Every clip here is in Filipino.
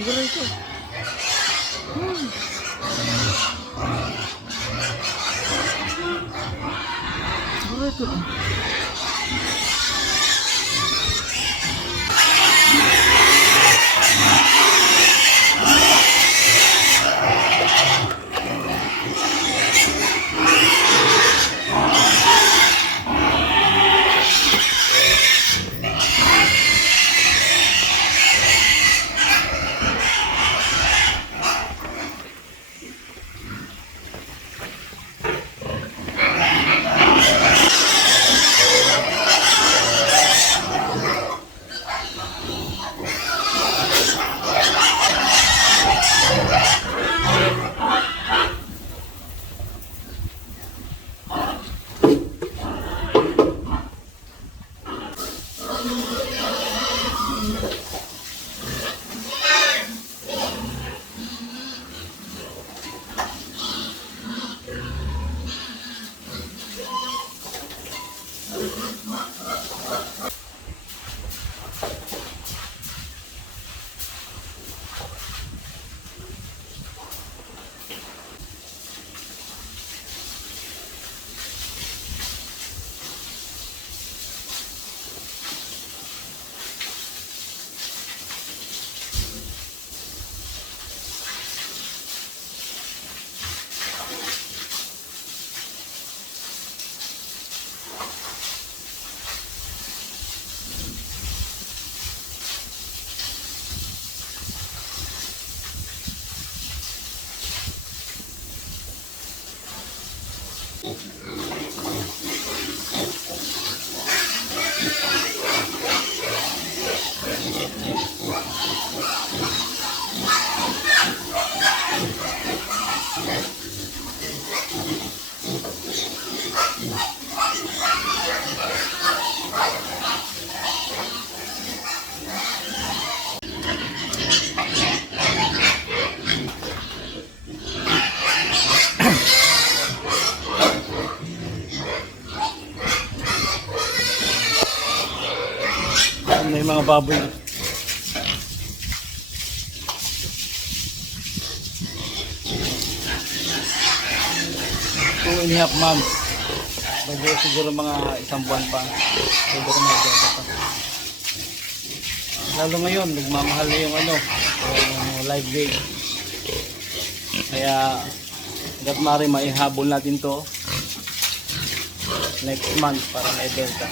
Siguro ito. Siguro ito. May mga baboy. 2.5 months. Bago siguro mga 1 buwan pa. Siguro magdata pa. Lalo ngayon, nagmamahal na yung live bait. Kaya hanggat maaari maihabol natin to next month para maibenta.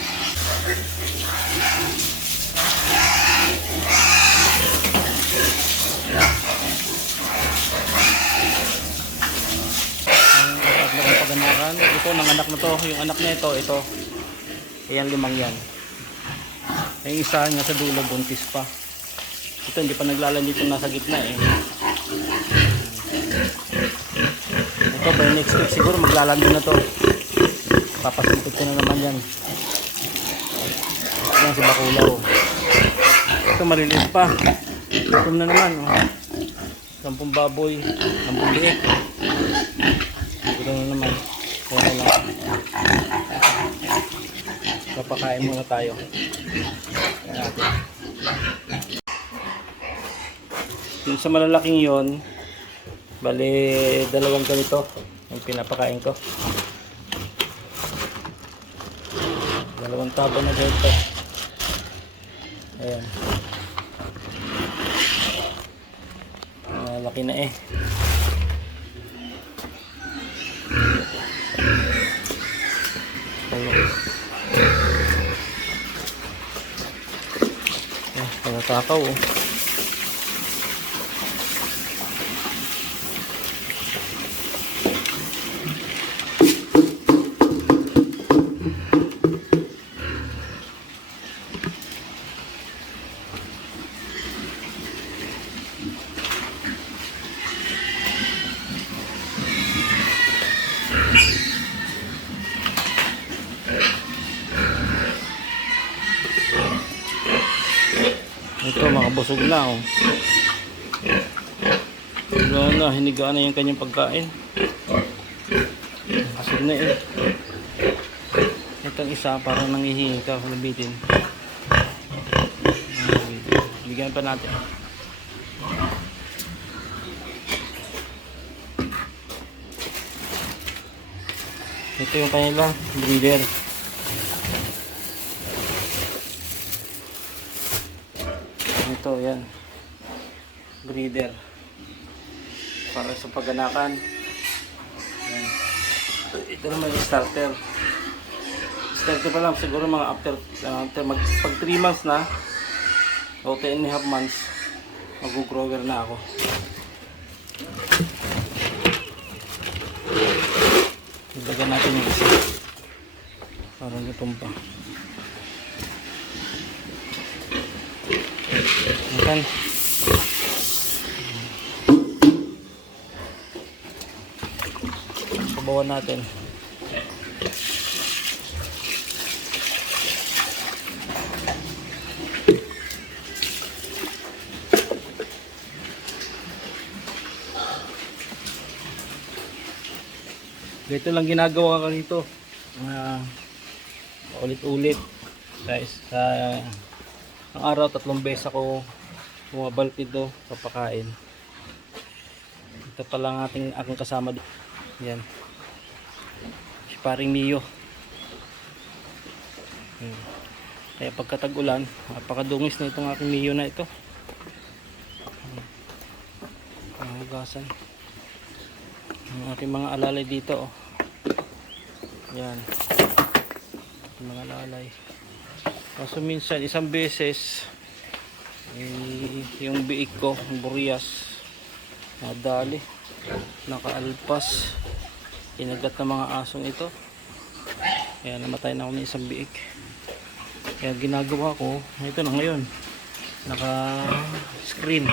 Paganakan. Ito, nanganak na to. Yung anak na ito. Ayan, 5 yan. Yung isa nga sa dulo, buntis pa. Ito, hindi pa naglalan dito, nasa gitna eh. Ito, by next week siguro maglalan din na to. Papasipit ko na naman yan. Yan si Bakulaw. Ito, maliliit pa. Ito na naman. 10 baboy, 10 liik. Ito na naman. Kaya lang. Papakain muna tayo. Yung sa malalaking yon, bali 2 ganito yung pinapakain ko. 2 tabo na ganito. Ayan. Malaki na eh. Takaw oh. Ito makabusog na oh. Wala na, hinigaan na yung kanyang pagkain. Busog na eh. Itong isa parang nangihingi ka, labitin. Bigyan pa natin. Ito yung kanilang breeder. Ito, yan. Breeder. Para sa paganakan. Yan. Ito naman yung starter. Starter pa lang siguro mga after pag 3 months na o 10.5 months mag-grower na ako. Ilagyan natin yung isa para natumpa. Ayan. Sabawan natin. Ito lang ginagawa ko dito. Ulit-ulit. Guys, ang araw 3 beses ako bumabalik dito sa pakain. Ito pa lang aking kasama dito. Yan. Si paring Mio. Kaya pagkatag-ulan, napakadungis na itong aking Mio na ito. Hugasan. Ang aking mga alalay dito, oh. Yan. Mga alalay. Kaso minsan, isang beses, yung biik ko, yung burias, nadali, nakaalpas, kinagat ng mga asong ito. Kaya namatay na ako ng isang biik. Kaya ginagawa ko, ito na ngayon, naka-screen.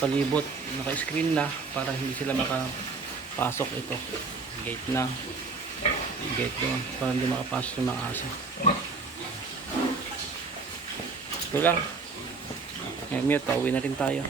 Palibot, naka-screen na para hindi sila makapasok. Ito gate na, gate doon para hindi makapasok yung mga aso. Ito lang. Ngayon, pauwi na rin tayo.